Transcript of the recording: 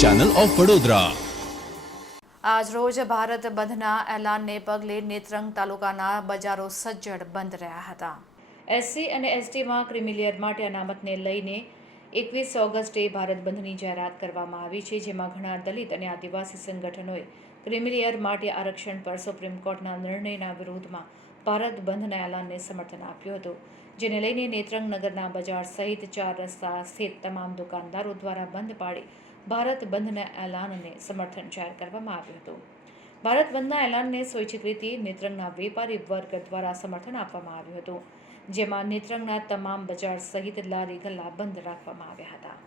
Channel of Vadodara આજરોજ ભારત બંધના એલાનને પગલે નેત્રંગ તાલુકાના બજારો સજ્જડ બંધ રહ્યા હતા. એસસી અને એસટીમાં ક્રિમિલિયર માટે અનામતને લઈને એકવીસ ઓગસ્ટે ભારત બંધની જાહેરાત કરવામાં આવી છે, જેમાં ઘણા દલિત અને આદિવાસી સંગઠનોએ ક્રિમિલિયર માટે આરક્ષણ પર સુપ્રીમ કોર્ટના નિર્ણયના વિરોધમાં ભારત બંધના એલાનને સમર્થન આપ્યું હતું, જેને લઈને નેત્રંગ નગરના બજાર સહિત ચાર રસ્તા સ્થિત તમામ દુકાનદારો દ્વારા બંધ પાડી ભારત બંધના એલાનને સમર્થન જાહેર કરવામાં આવ્યું હતું. ભારત બંધના એલાનને સ્વૈચ્છિક રીતે નેત્રંગના વેપારી વર્ગ દ્વારા સમર્થન આપવામાં આવ્યું હતું, જેમાં નેત્રંગના તમામ બજાર સહિત લારી ગલ્લા બંધ રાખવામાં આવ્યા હતા.